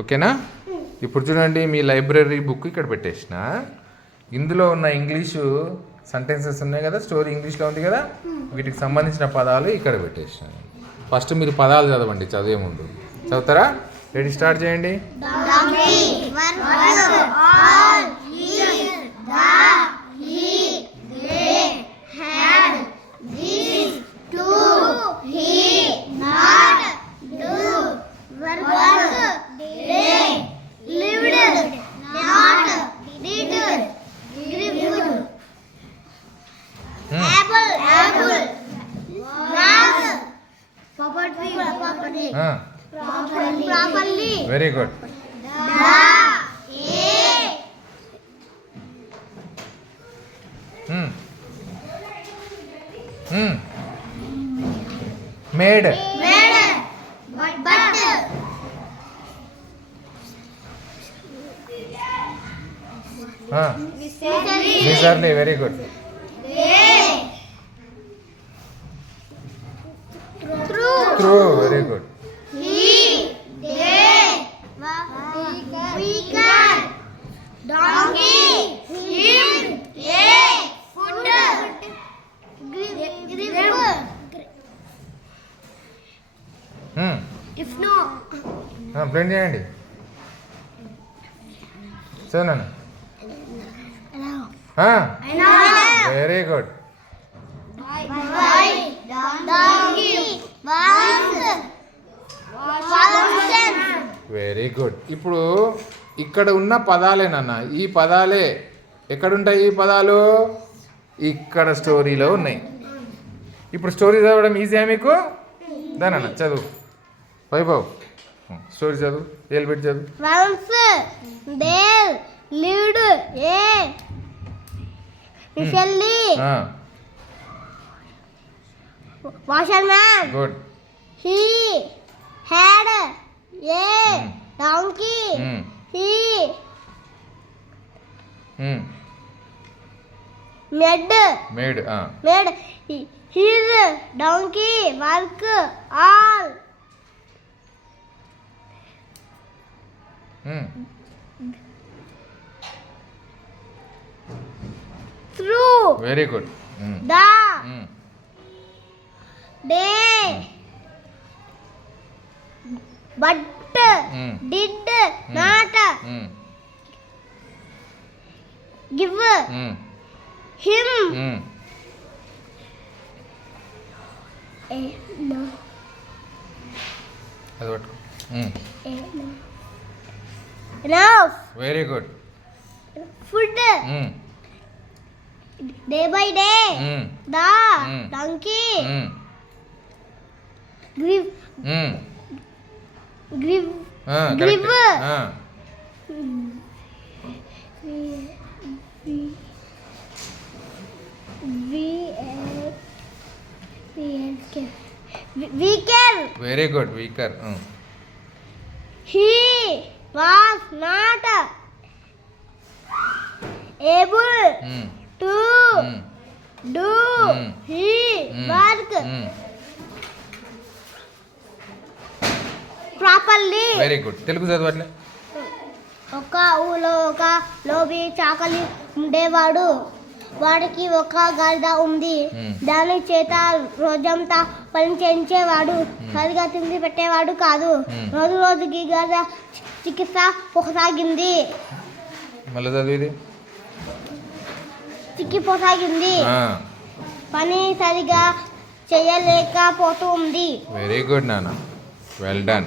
ఓకేనా? ఇప్పుడు చూడండి, మీ లైబ్రరీ బుక్ ఇక్కడ పెట్టేసిన. ఇందులో ఉన్న ఇంగ్లీషు సెంటెన్సెస్ ఉన్నాయి కదా, స్టోరీ ఇంగ్లీష్లో ఉంది కదా, వీటికి సంబంధించిన పదాలు ఇక్కడ పెట్టేసిన. ఫస్ట్ మీరు పదాలు చదవండి చదివే ముందు. చదువుతారా? రెడీ, స్టార్ట్ చేయండి. Very good. Made. Wizardly. Very good. True. Very good. Print చేయండి. చదవనా? Very good. Very good. ఇప్పుడు ఇక్కడ ఉన్న పదాలేనన్నా, ఈ పదాలే ఎక్కడుంటాయి? ఈ పదాలు ఇక్కడ స్టోరీలో ఉన్నాయి. ఇప్పుడు స్టోరీ చదవడం ఈజీయా మీకు? దానన్నా చదువు. వైభవ్, స్టోరీ చదువు. ఏలు పెట్టి చదువు. Good. He had a donkey. He made his donkey work all through. Very good. The day, but did not give him enough very good food. Day by day, the donkey grieve weaker. Very good. Weaker. He was not able to do his work properly. Very good. Telugu చదవట్లే. ఒక ఊళ్ళో ఒక లోబి చాకలి ఉండేవాడు. వాడికి ఒక గద్ద ఉంది. దాని చేత రోజంతా పని చేయించేవాడు. సరిగా తిండి పెట్టేవాడు కాదు. రోజు రోజుకి గద్ద చికిత్స పోసాగింది. మళ్ళీ చదివేది. చిక్కిపోసాగింది. పని సరిగా చేయలేకపోతుంది. వెరీ గుడ్ నాన్న. Well done.